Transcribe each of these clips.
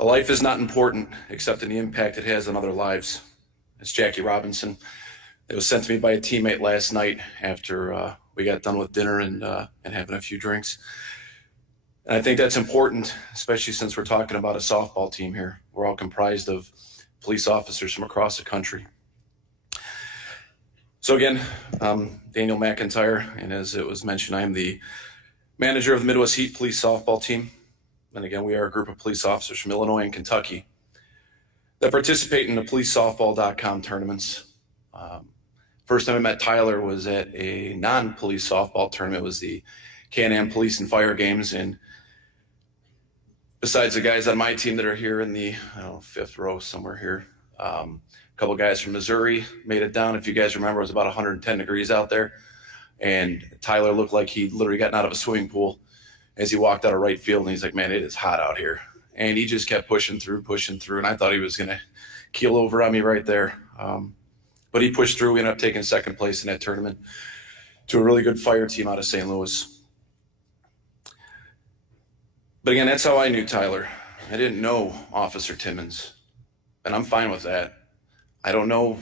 A life is not important except in the impact it has on other lives. It's Jackie Robinson. It was sent to me by a teammate last night after we got done with dinner and having a few drinks. And I think that's important, especially since we're talking about a softball team here. We're all comprised of police officers from across the country. So again, Daniel McIntyre, and as it was mentioned, I'm the manager of the Midwest Heat Police softball team. And again, we are a group of police officers from Illinois and Kentucky that participate in the policesoftball.com tournaments. First time I met Tyler was at a non-police softball tournament. It was the Can-Am Police and Fire Games. And besides the guys on my team that are here in the fifth row somewhere here, a couple guys from Missouri made it down. If you guys remember, it was about 110 degrees out there. And Tyler looked like he'd literally gotten out of a swimming pool as he walked out of right field. And he's like, man, it is hot out here. And he just kept pushing through. And I thought he was going to keel over on me right there. But he pushed through. We ended up taking second place in that tournament to a really good fire team out of St. Louis. But again, that's how I knew Tyler. I didn't know Officer Timmins, and I'm fine with that. I don't know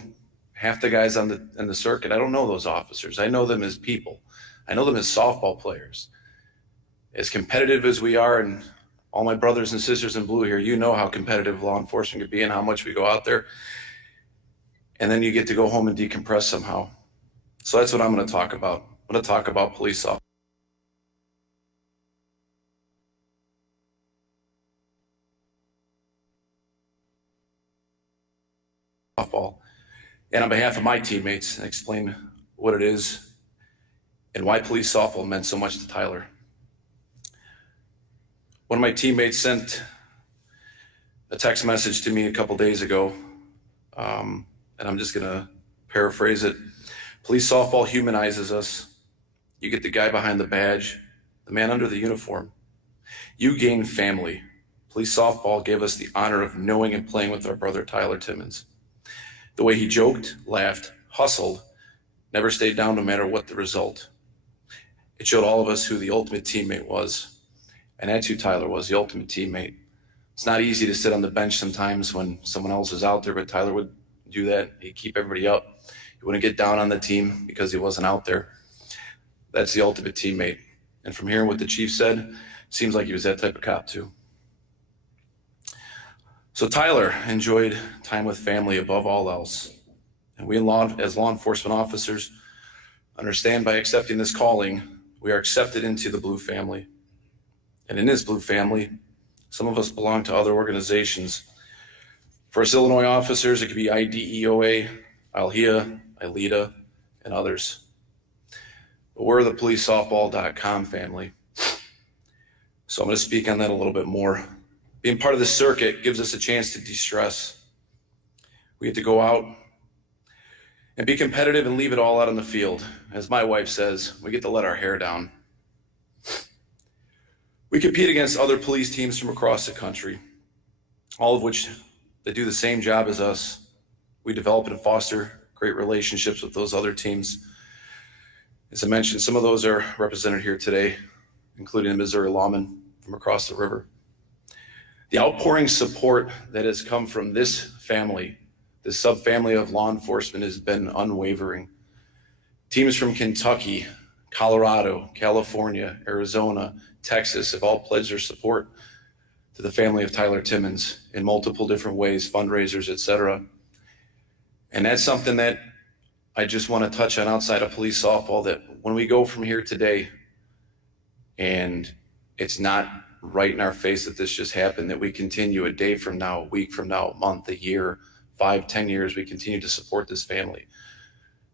half the guys on the circuit. I don't know those officers. I know them as people. I know them as softball players. As competitive as we are, and all my brothers and sisters in blue here, you know how competitive law enforcement could be and how much we go out there. And then you get to go home and decompress somehow. So that's what I'm going to talk about. I'm going to talk about police softball. And on behalf of my teammates, explain what it is and why police softball meant so much to Tyler. One of my teammates sent a text message to me a couple days ago, and I'm just going to paraphrase it. Police softball humanizes us. You get the guy behind the badge, the man under the uniform. You gain family. Police softball gave us the honor of knowing and playing with our brother Tyler Timmins. The way he joked, laughed, hustled, never stayed down no matter what the result. It showed all of us who the ultimate teammate was. And that's who Tyler was, the ultimate teammate. It's not easy to sit on the bench sometimes when someone else is out there, but Tyler would do that. He'd keep everybody up. He wouldn't get down on the team because he wasn't out there. That's the ultimate teammate. And from hearing what the chief said, seems like he was that type of cop too. So Tyler enjoyed time with family above all else. And we as law enforcement officers understand by accepting this calling, we are accepted into the Blue family. And in this Blue family, some of us belong to other organizations. For us Illinois officers, it could be IDEOA, ALHIA, ILEDA, and others. But we're the policesoftball.com family. So I'm going to speak on that a little bit more. Being part of the circuit gives us a chance to de-stress. We get to go out and be competitive and leave it all out on the field. As my wife says, we get to let our hair down. We compete against other police teams from across the country, all of which they do the same job as us. We develop and foster great relationships with those other teams. As I mentioned, some of those are represented here today, including the Missouri lawmen from across the river. The outpouring support that has come from this family, this subfamily of law enforcement, has been unwavering. Teams from Kentucky, Colorado, California, Arizona, Texas have all pledged their support to the family of Tyler Timmins in multiple different ways, fundraisers, etc. And that's something that I just want to touch on outside of police softball, that when we go from here today, and it's not right in our face that this just happened, that we continue a day from now, a week from now, a month, a year, 5, 10 years, we continue to support this family.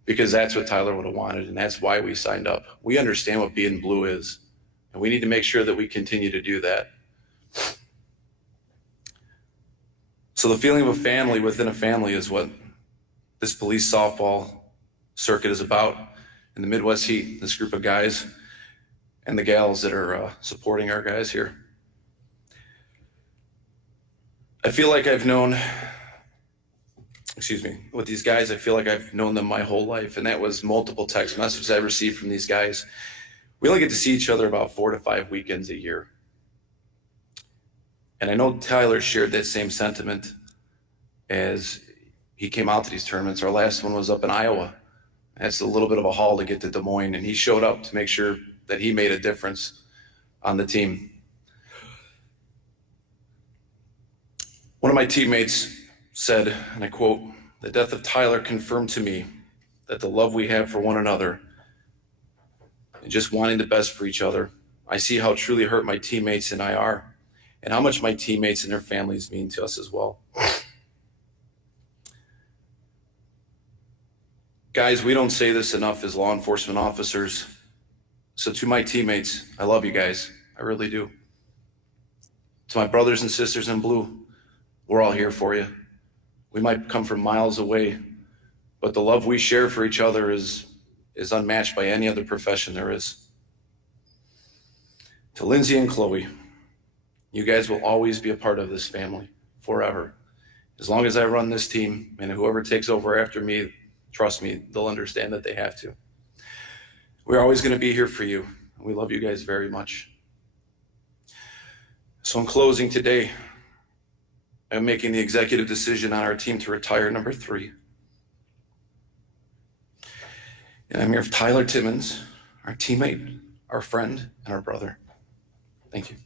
Because that's what Tyler would have wanted, and that's why we signed up. We understand what being blue is, and we need to make sure that we continue to do that. So the feeling of a family within a family is what this police softball circuit is about. In the Midwest Heat, this group of guys and the gals that are supporting our guys here. I feel like I've known, with these guys, I feel like I've known them my whole life. And that was multiple text messages I received from these guys. We only get to see each other about 4 to 5 weekends a year. And I know Tyler shared that same sentiment as he came out to these tournaments. Our last one was up in Iowa. That's a little bit of a haul to get to Des Moines, and he showed up to make sure that he made a difference on the team. One of my teammates said, and I quote, "The death of Tyler confirmed to me that the love we have for one another and just wanting the best for each other, I see how truly hurt my teammates and I are, and how much my teammates and their families mean to us as well." Guys, we don't say this enough as law enforcement officers. So to my teammates, I love you guys. I really do. To my brothers and sisters in blue, we're all here for you. We might come from miles away, but the love we share for each other is unmatched by any other profession there is. To Lindsay and Chloe, you guys will always be a part of this family forever. As long as I run this team, and whoever takes over after me, trust me, they'll understand that they have to. We're always going to be here for you. We love you guys very much. So in closing today, I'm making the executive decision on our team to retire number 3. And I'm here with Tyler Timmins, our teammate, our friend, and our brother. Thank you.